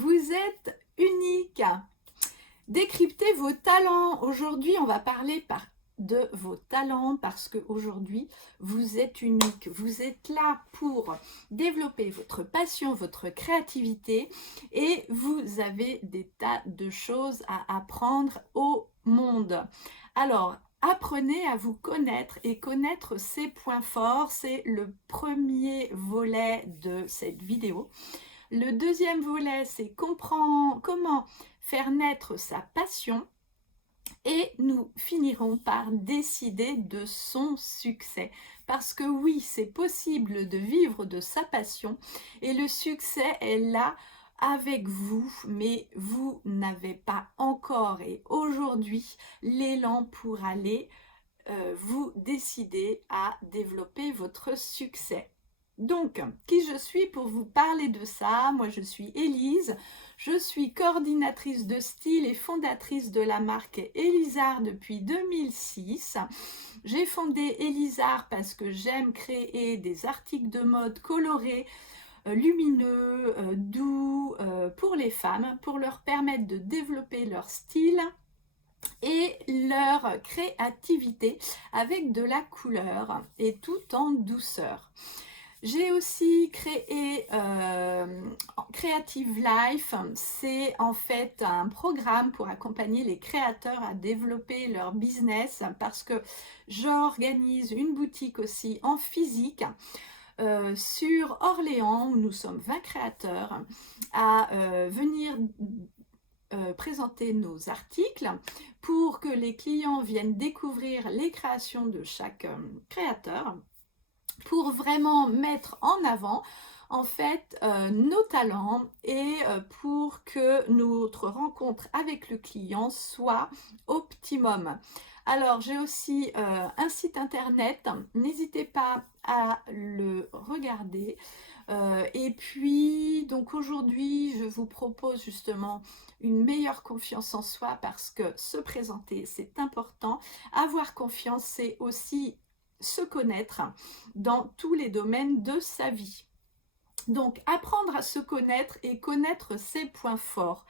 Vous êtes unique. Décryptez vos talents. Aujourd'hui, on va parler de vos talents parce qu'aujourd'hui, vous êtes unique. Vous êtes là pour développer votre passion, votre créativité et vous avez des tas de choses à apprendre au monde. Alors, apprenez à vous connaître et connaître ses points forts. C'est le premier volet de cette vidéo. Le deuxième volet, c'est comprendre comment faire naître sa passion et nous finirons par décider de son succès. Parce que oui, c'est possible de vivre de sa passion et le succès est là avec vous, mais vous n'avez pas encore et aujourd'hui l'élan pour aller vous décider à développer votre succès. Donc, qui je suis pour vous parler de ça? Moi, je suis Élise, je suis coordinatrice de style et fondatrice de la marque Elisart depuis 2006. J'ai fondé Elisart parce que j'aime créer des articles de mode colorés, lumineux, doux pour les femmes, pour leur permettre de développer leur style et leur créativité avec de la couleur et tout en douceur. J'ai aussi créé Creative Life. C'est en fait un programme pour accompagner les créateurs à développer leur business parce que j'organise une boutique aussi en physique sur Orléans où nous sommes 20 créateurs à venir présenter nos articles pour que les clients viennent découvrir les créations de chaque créateur pour vraiment mettre en avant en fait nos talents et pour que notre rencontre avec le client soit optimum. Alors j'ai aussi un site internet, n'hésitez pas à le regarder. Et puis donc aujourd'hui je vous propose justement une meilleure confiance en soi parce que se présenter c'est important. Avoir confiance c'est aussi se connaître dans tous les domaines de sa vie. Donc, apprendre à se connaître et connaître ses points forts.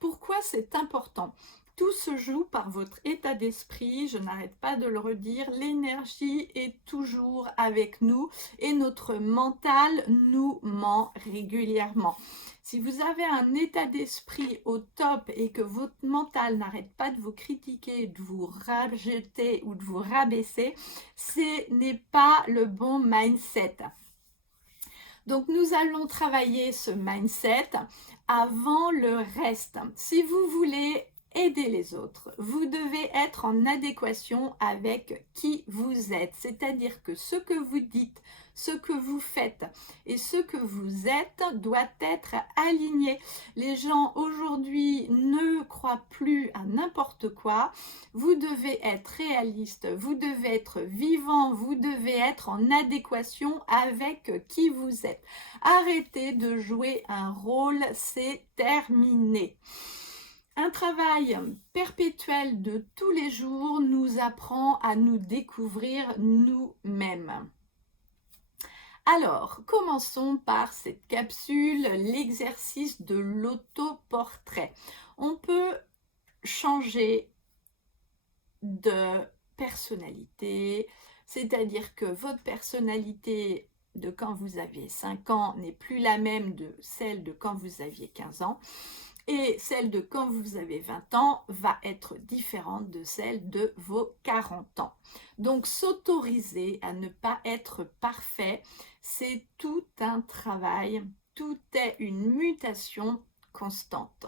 Pourquoi c'est important? Tout se joue par votre état d'esprit, je n'arrête pas de le redire, l'énergie est toujours avec nous et notre mental nous ment régulièrement. Si vous avez un état d'esprit au top et que votre mental n'arrête pas de vous critiquer, de vous rajeter ou de vous rabaisser, ce n'est pas le bon mindset. Donc nous allons travailler ce mindset avant le reste. Si vous voulez aider les autres, vous devez être en adéquation avec qui vous êtes. C'est-à-dire que ce que vous dites, ce que vous faites et ce que vous êtes doit être aligné. Les gens aujourd'hui ne croient plus à n'importe quoi. Vous devez être réaliste, vous devez être vivant, vous devez être en adéquation avec qui vous êtes. Arrêtez de jouer un rôle, c'est terminé. Un travail perpétuel de tous les jours nous apprend à nous découvrir nous-mêmes. Alors, commençons par cette capsule, l'exercice de l'autoportrait. On peut changer de personnalité, c'est-à-dire que votre personnalité de quand vous aviez 5 ans n'est plus la même de celle de quand vous aviez 15 ans. Et celle de quand vous avez 20 ans va être différente de celle de vos 40 ans. Donc s'autoriser à ne pas être parfait, c'est tout un travail, tout est une mutation constante.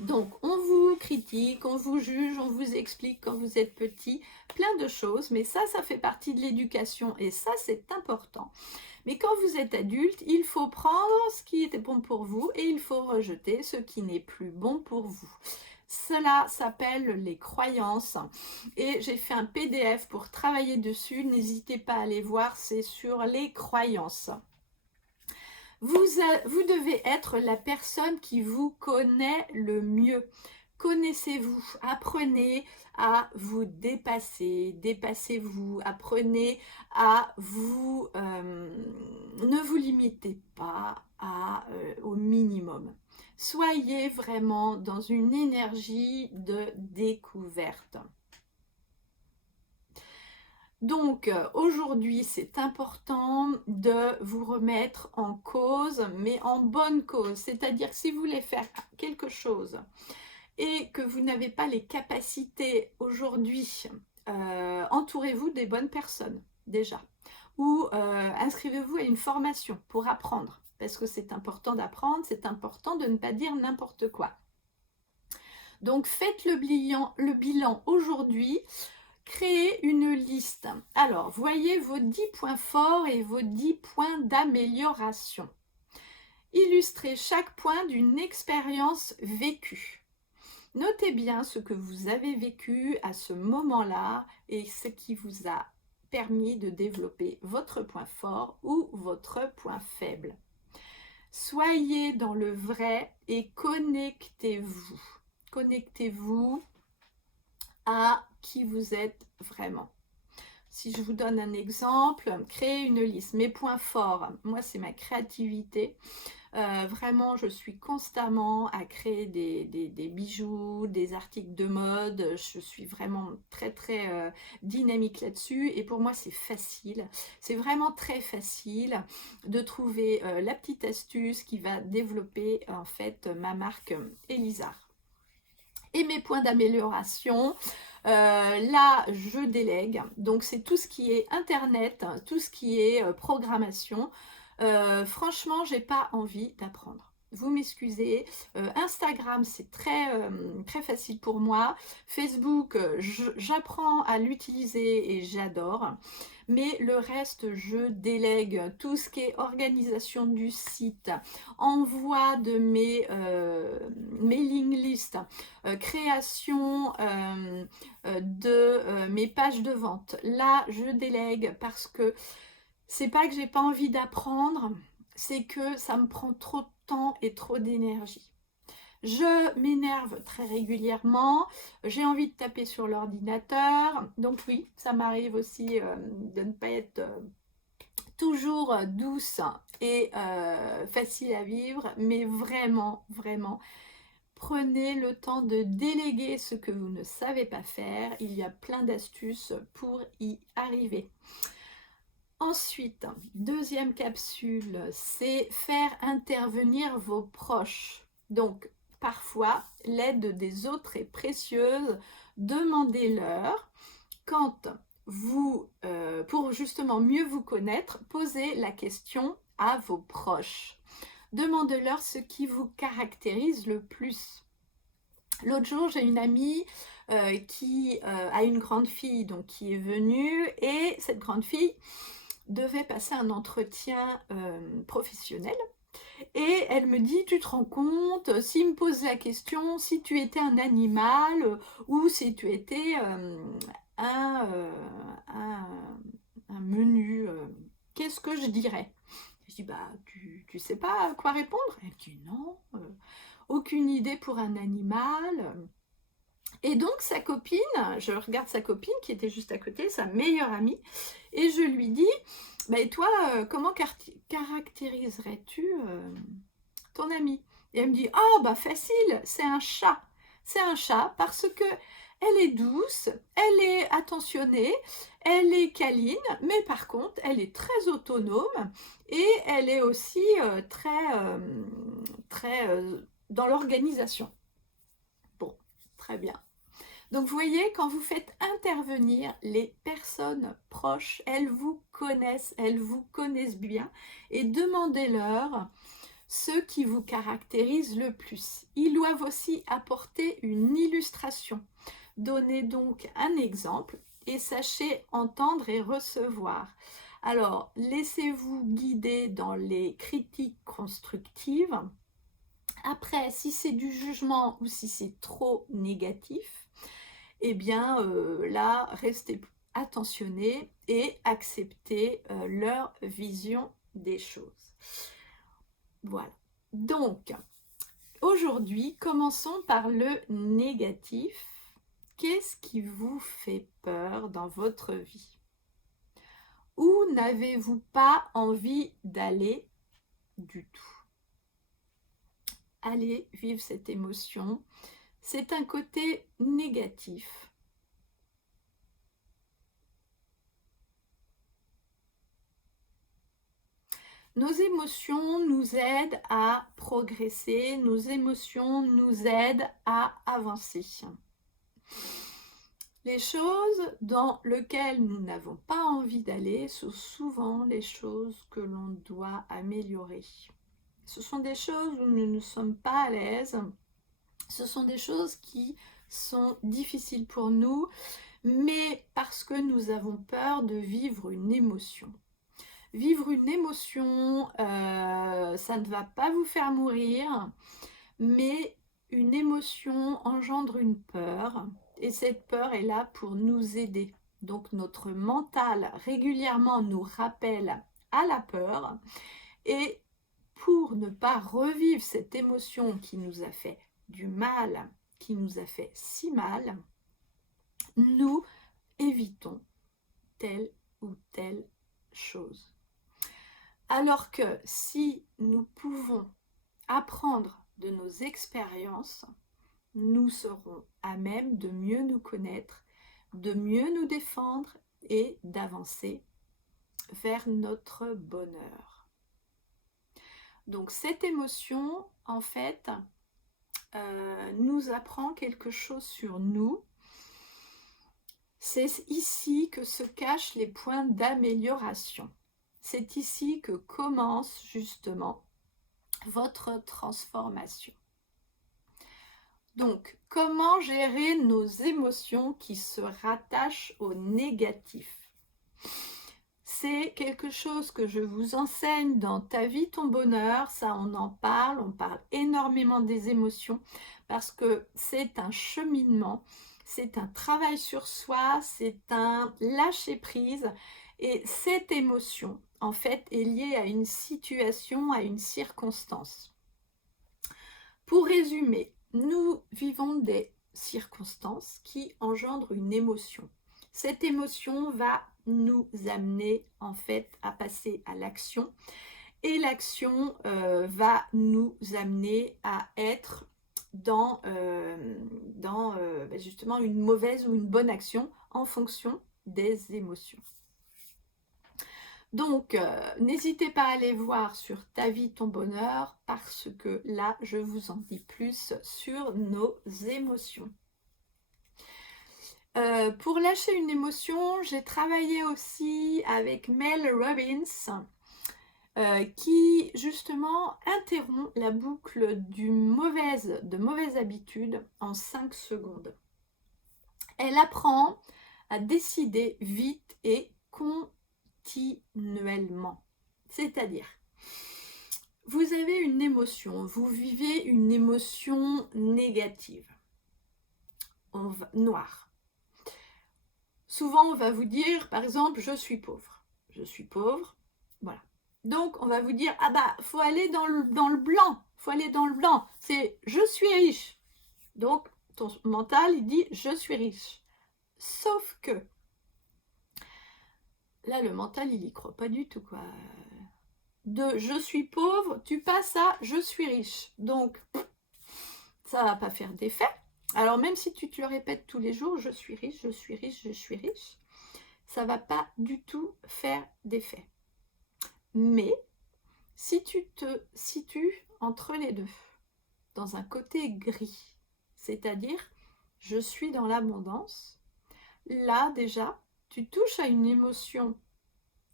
Donc on vous critique, on vous juge, on vous explique quand vous êtes petit, plein de choses, mais ça fait partie de l'éducation et ça c'est important. Mais quand vous êtes adulte, il faut prendre ce qui était bon pour vous et il faut rejeter ce qui n'est plus bon pour vous. Cela s'appelle les croyances et j'ai fait un PDF pour travailler dessus, n'hésitez pas à aller voir, c'est sur les croyances. Vous devez être la personne qui vous connaît le mieux. Connaissez-vous, apprenez à vous dépasser, dépassez-vous, apprenez à vous, ne vous limitez pas au minimum. Soyez vraiment dans une énergie de découverte. Donc aujourd'hui, c'est important de vous remettre en cause, mais en bonne cause. C'est-à-dire que si vous voulez faire quelque chose et que vous n'avez pas les capacités aujourd'hui, entourez-vous des bonnes personnes déjà. Ou inscrivez-vous à une formation pour apprendre. Parce que c'est important d'apprendre, c'est important de ne pas dire n'importe quoi. Donc faites le bilan aujourd'hui. Créez une liste. Alors, voyez vos 10 points forts et vos 10 points d'amélioration. Illustrez chaque point d'une expérience vécue. Notez bien ce que vous avez vécu à ce moment-là et ce qui vous a permis de développer votre point fort ou votre point faible. Soyez dans le vrai et connectez-vous. Connectez-vous à qui vous êtes vraiment. Si je vous donne un exemple, créer une liste. Mes points forts, moi c'est ma créativité. Vraiment, je suis constamment à créer des bijoux, des articles de mode. Je suis vraiment très très dynamique là-dessus. Et pour moi, c'est facile. C'est vraiment très facile de trouver la petite astuce qui va développer en fait ma marque Elisar. Et mes points d'amélioration, là, je délègue. Donc, c'est tout ce qui est Internet, tout ce qui est programmation. Franchement, j'ai pas envie d'apprendre. Vous m'excusez. Instagram, c'est très facile pour moi. Facebook, j'apprends à l'utiliser et j'adore. Mais le reste, je délègue tout ce qui est organisation du site, envoi de mes mailing lists, création de mes pages de vente. Là, je délègue parce que c'est pas que j'ai pas envie d'apprendre, c'est que ça me prend trop de temps et trop d'énergie. Je m'énerve très régulièrement, j'ai envie de taper sur l'ordinateur, donc oui, ça m'arrive aussi de ne pas être toujours douce et facile à vivre, mais vraiment, vraiment, prenez le temps de déléguer ce que vous ne savez pas faire. Il y a plein d'astuces pour y arriver. Ensuite, deuxième capsule, c'est faire intervenir vos proches. Donc, parfois, l'aide des autres est précieuse. Demandez-leur quand vous, pour justement mieux vous connaître, posez la question à vos proches. Demandez-leur ce qui vous caractérise le plus. L'autre jour, j'ai une amie qui a une grande fille donc, qui est venue et cette grande fille devait passer un entretien professionnel et elle me dit, tu te rends compte, s'il me pose la question, si tu étais un animal ou si tu étais un menu, qu'est-ce que je dirais? Je dis, bah, tu sais pas quoi répondre? Elle dit, non, aucune idée pour un animal. Et donc sa copine, je regarde sa copine qui était juste à côté, sa meilleure amie, et je lui dis, bah, et toi, comment caractériserais-tu ton ami? Et elle me dit, oh bah facile, c'est un chat. C'est un chat parce que elle est douce, elle est attentionnée, elle est câline, mais par contre, elle est très autonome et elle est aussi très dans l'organisation. Bon, très bien. Donc vous voyez, quand vous faites intervenir les personnes proches, elles vous connaissent bien et demandez-leur ce qui vous caractérise le plus. Ils doivent aussi apporter une illustration. Donnez donc un exemple et sachez entendre et recevoir. Alors, laissez-vous guider dans les critiques constructives. Après, si c'est du jugement ou si c'est trop négatif, eh bien là, restez attentionnés et acceptez leur vision des choses. Voilà. Donc, aujourd'hui, commençons par le négatif. Qu'est-ce qui vous fait peur dans votre vie? Où n'avez-vous pas envie d'aller du tout? aller vivre cette émotion. C'est un côté négatif. Nos émotions nous aident à progresser, nos émotions nous aident à avancer. Les choses dans lesquelles nous n'avons pas envie d'aller sont souvent les choses que l'on doit améliorer. Ce sont des choses où nous ne sommes pas à l'aise, ce sont des choses qui sont difficiles pour nous, mais parce que nous avons peur de vivre une émotion. Vivre une émotion, ça ne va pas vous faire mourir, mais une émotion engendre une peur, et cette peur est là pour nous aider. Donc notre mental régulièrement nous rappelle à la peur, et pour ne pas revivre cette émotion qui nous a fait du mal, qui nous a fait si mal, nous évitons telle ou telle chose. Alors que si nous pouvons apprendre de nos expériences, nous serons à même de mieux nous connaître, de mieux nous défendre et d'avancer vers notre bonheur. Donc cette émotion, en fait, nous apprend quelque chose sur nous. C'est ici que se cachent les points d'amélioration. C'est ici que commence justement votre transformation. Donc, comment gérer nos émotions qui se rattachent au négatif? C'est quelque chose que je vous enseigne dans Ta vie, ton bonheur. Ça, on parle énormément des émotions parce que c'est un cheminement, c'est un travail sur soi, c'est un lâcher-prise. Et cette émotion, en fait, est liée à une situation, à une circonstance. Pour résumer, nous vivons des circonstances qui engendrent une émotion. Cette émotion va nous amener en fait à passer à l'action, et l'action va nous amener à être dans justement une mauvaise ou une bonne action en fonction des émotions. Donc, n'hésitez pas à aller voir sur Ta vie, ton bonheur, parce que là, je vous en dis plus sur nos émotions. Pour lâcher une émotion, j'ai travaillé aussi avec Mel Robbins, qui justement interrompt la boucle de mauvaises habitudes en 5 secondes. Elle apprend à décider vite et continuellement. C'est-à-dire, vous avez une émotion, vous vivez une émotion négative, noire. Souvent, on va vous dire, par exemple, je suis pauvre. Je suis pauvre, voilà. Donc, on va vous dire, ah bah, faut aller dans le blanc. Faut aller dans le blanc. C'est, je suis riche. Donc, ton mental, il dit, je suis riche. Sauf que, là, le mental, il y croit pas du tout, quoi. De je suis pauvre, tu passes à je suis riche. Donc, ça va pas faire d'effet. Alors, même si tu te le répètes tous les jours, je suis riche, je suis riche, je suis riche, ça va pas du tout faire d'effet. Mais, si tu te situes entre les deux, dans un côté gris, c'est-à-dire, je suis dans l'abondance, là, déjà, tu touches à une émotion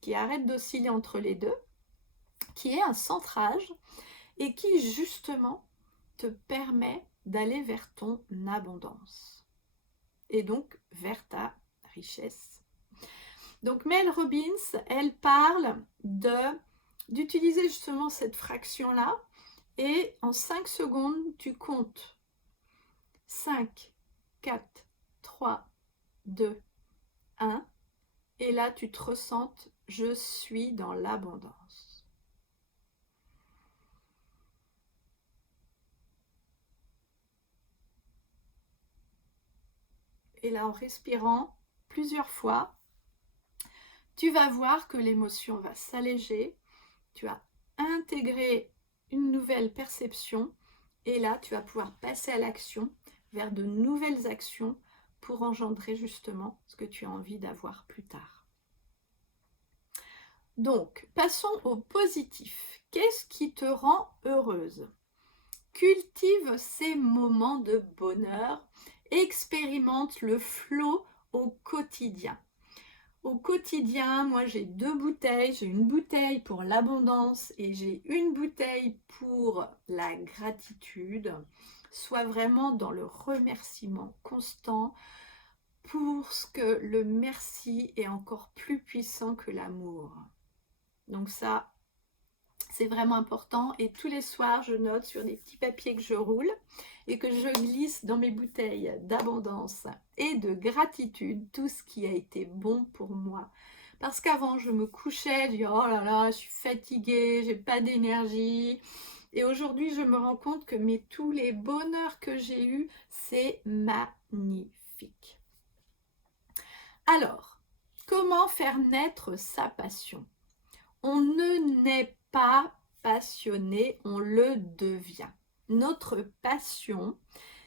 qui arrête d'osciller entre les deux, qui est un centrage et qui justement te permet d'aller vers ton abondance et donc vers ta richesse. Donc Mel Robbins, elle parle d'utiliser justement cette fraction-là, et en 5 secondes, tu comptes 5, 4, 3, 2, 1, et là tu te ressentes, je suis dans l'abondance. Et là, en respirant plusieurs fois, tu vas voir que l'émotion va s'alléger, tu as intégré une nouvelle perception, Et là, tu vas pouvoir passer à l'action, vers de nouvelles actions pour engendrer justement ce que tu as envie d'avoir plus tard. Donc, passons au positif. Qu'est-ce qui te rend heureuse? Cultive ces moments de bonheur, expérimente le flow au quotidien. Au quotidien, moi j'ai 2 bouteilles, j'ai une bouteille pour l'abondance et j'ai une bouteille pour la gratitude. Sois vraiment dans le remerciement constant pour ce que le merci est encore plus puissant que l'amour. Donc ça, c'est vraiment important et tous les soirs, je note sur des petits papiers que je roule et que je glisse dans mes bouteilles d'abondance et de gratitude tout ce qui a été bon pour moi. Parce qu'avant, je me couchais, je dis oh là là, je suis fatiguée, j'ai pas d'énergie. Et aujourd'hui, je me rends compte que tous les bonheurs que j'ai eus, c'est magnifique. Alors, comment faire naître sa passion? On ne naît pas passionné, on le devient. Notre passion,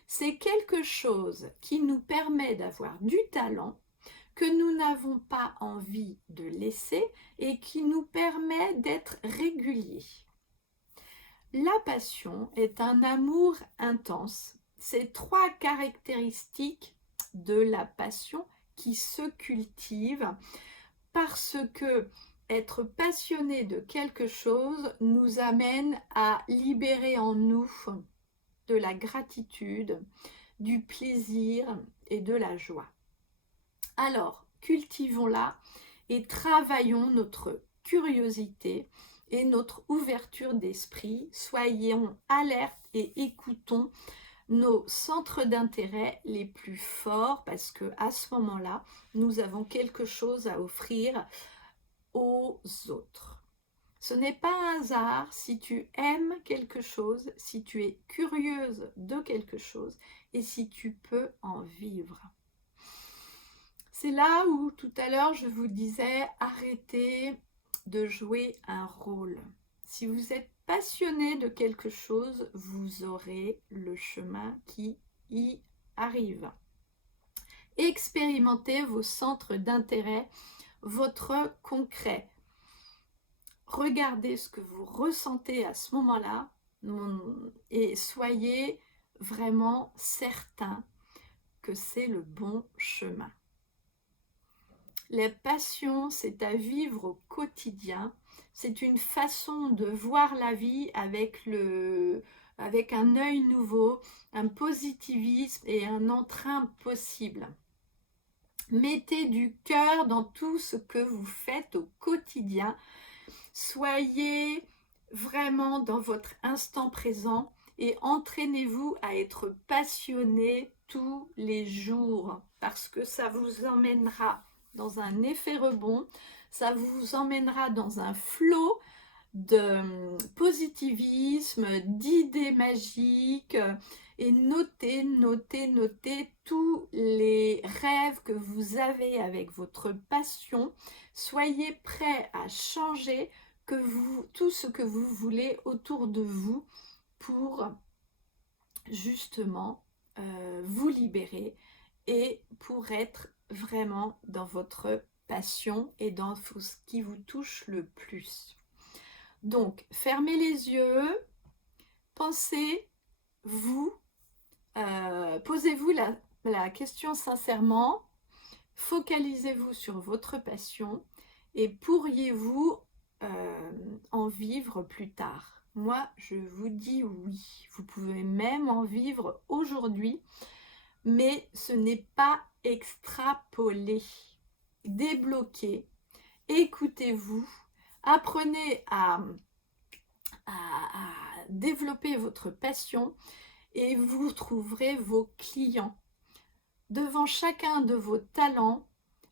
c'est quelque chose qui nous permet d'avoir du talent que nous n'avons pas envie de laisser et qui nous permet d'être réguliers. La passion est un amour intense. C'est 3 caractéristiques de la passion qui se cultivent parce que être passionné de quelque chose nous amène à libérer en nous de la gratitude, du plaisir et de la joie. Alors, cultivons-la et travaillons notre curiosité et notre ouverture d'esprit. Soyons alertes et écoutons nos centres d'intérêt les plus forts parce que à ce moment-là, nous avons quelque chose à offrir aux autres. Ce n'est pas un hasard si tu aimes quelque chose, si tu es curieuse de quelque chose et si tu peux en vivre. C'est là où tout à l'heure je vous disais arrêtez de jouer un rôle. Si vous êtes passionné de quelque chose, vous aurez le chemin qui y arrive. Expérimentez vos centres d'intérêt, votre concret. Regardez ce que vous ressentez à ce moment-là et soyez vraiment certain que c'est le bon chemin. La passion, c'est à vivre au quotidien. C'est une façon de voir la vie avec un œil nouveau, un positivisme et un entrain possible. Mettez du cœur dans tout ce que vous faites au quotidien. Soyez vraiment dans votre instant présent et entraînez-vous à être passionné tous les jours parce que ça vous emmènera dans un effet rebond, ça vous emmènera dans un flot de positivisme, d'idées magiques et notez tous les rêves que vous avez avec votre passion. Soyez prêts à changer tout ce que vous voulez autour de vous pour justement vous libérer et pour être vraiment dans votre passion et dans ce qui vous touche le plus. Donc, fermez les yeux, pensez-vous, posez-vous la question sincèrement, focalisez-vous sur votre passion et pourriez-vous en vivre plus tard? Moi, je vous dis oui. Vous pouvez même en vivre aujourd'hui, mais ce n'est pas extrapolé. Débloquez, écoutez-vous, apprenez à développer votre passion et vous trouverez vos clients. Devant chacun de vos talents,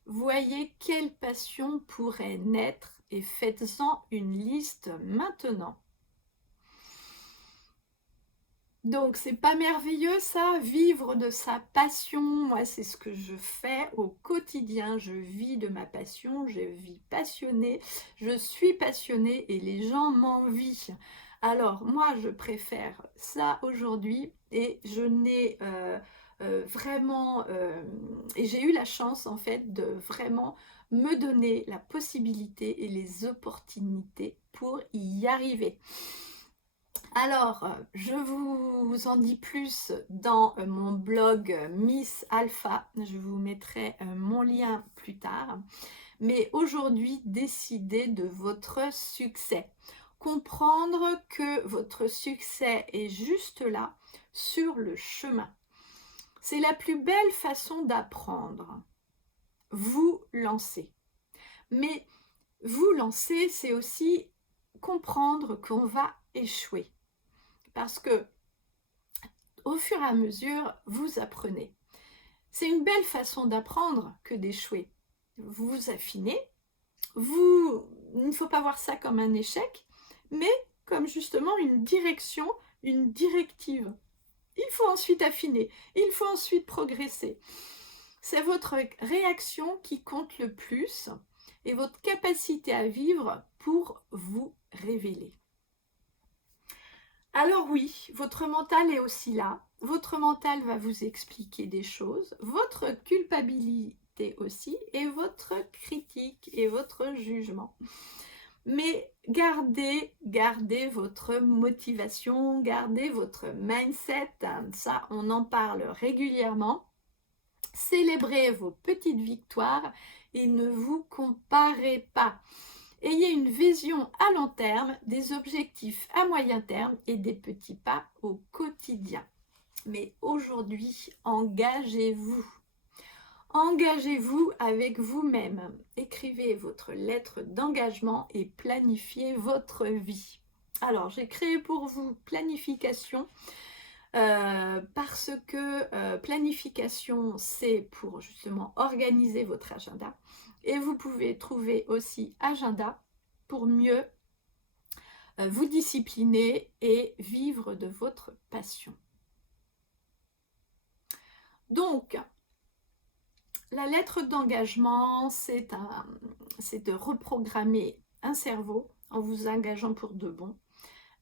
voyez quelle passion pourrait naître et faites-en une liste maintenant. Donc, c'est pas merveilleux ça, vivre de sa passion. Moi, c'est ce que je fais au quotidien. Je vis de ma passion, je vis passionnée, je suis passionnée et les gens m'envient. Alors moi, je préfère ça aujourd'hui et je n'ai vraiment, et j'ai eu la chance en fait de vraiment me donner la possibilité et les opportunités pour y arriver. Alors, je vous en dis plus dans mon blog Miss Alpha. Je vous mettrai mon lien plus tard. Mais aujourd'hui, décidez de votre succès. Comprendre que votre succès est juste là, sur le chemin. C'est la plus belle façon d'apprendre. Vous lancer. Mais vous lancer, c'est aussi comprendre qu'on va échouer. Parce que au fur et à mesure, vous apprenez. C'est une belle façon d'apprendre que d'échouer. Vous vous affinez. Il ne faut pas voir ça comme un échec, mais comme justement une direction, une directive. Il faut ensuite affiner, il faut ensuite progresser. C'est votre réaction qui compte le plus et votre capacité à vivre pour vous révéler. Alors oui, votre mental est aussi là. Votre mental va vous expliquer des choses, votre culpabilité aussi, et votre critique et votre jugement. Mais gardez votre motivation, gardez votre mindset, ça on en parle régulièrement. Célébrez vos petites victoires et ne vous comparez pas. Ayez une vision à long terme, des objectifs à moyen terme et des petits pas au quotidien. Mais aujourd'hui, engagez-vous. Engagez-vous avec vous-même. Écrivez votre lettre d'engagement et planifiez votre vie. Alors, j'ai créé pour vous planification parce que planification, c'est pour justement organiser votre agenda. Et vous pouvez trouver aussi agenda pour mieux vous discipliner et vivre de votre passion. Donc, la lettre d'engagement, c'est de reprogrammer un cerveau en vous engageant pour de bon.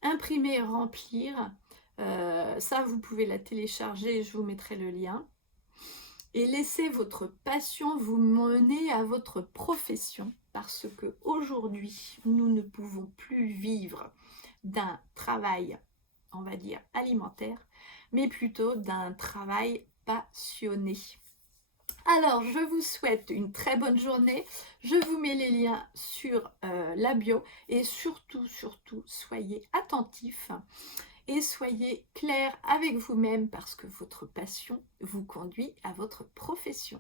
Imprimer et remplir, ça vous pouvez la télécharger, je vous mettrai le lien. Et laissez votre passion vous mener à votre profession parce que aujourd'hui, nous ne pouvons plus vivre d'un travail, on va dire, alimentaire, mais plutôt d'un travail passionné. Alors, je vous souhaite une très bonne journée. Je vous mets les liens sur la bio et surtout, soyez attentifs et soyez clair avec vous-même parce que votre passion vous conduit à votre profession.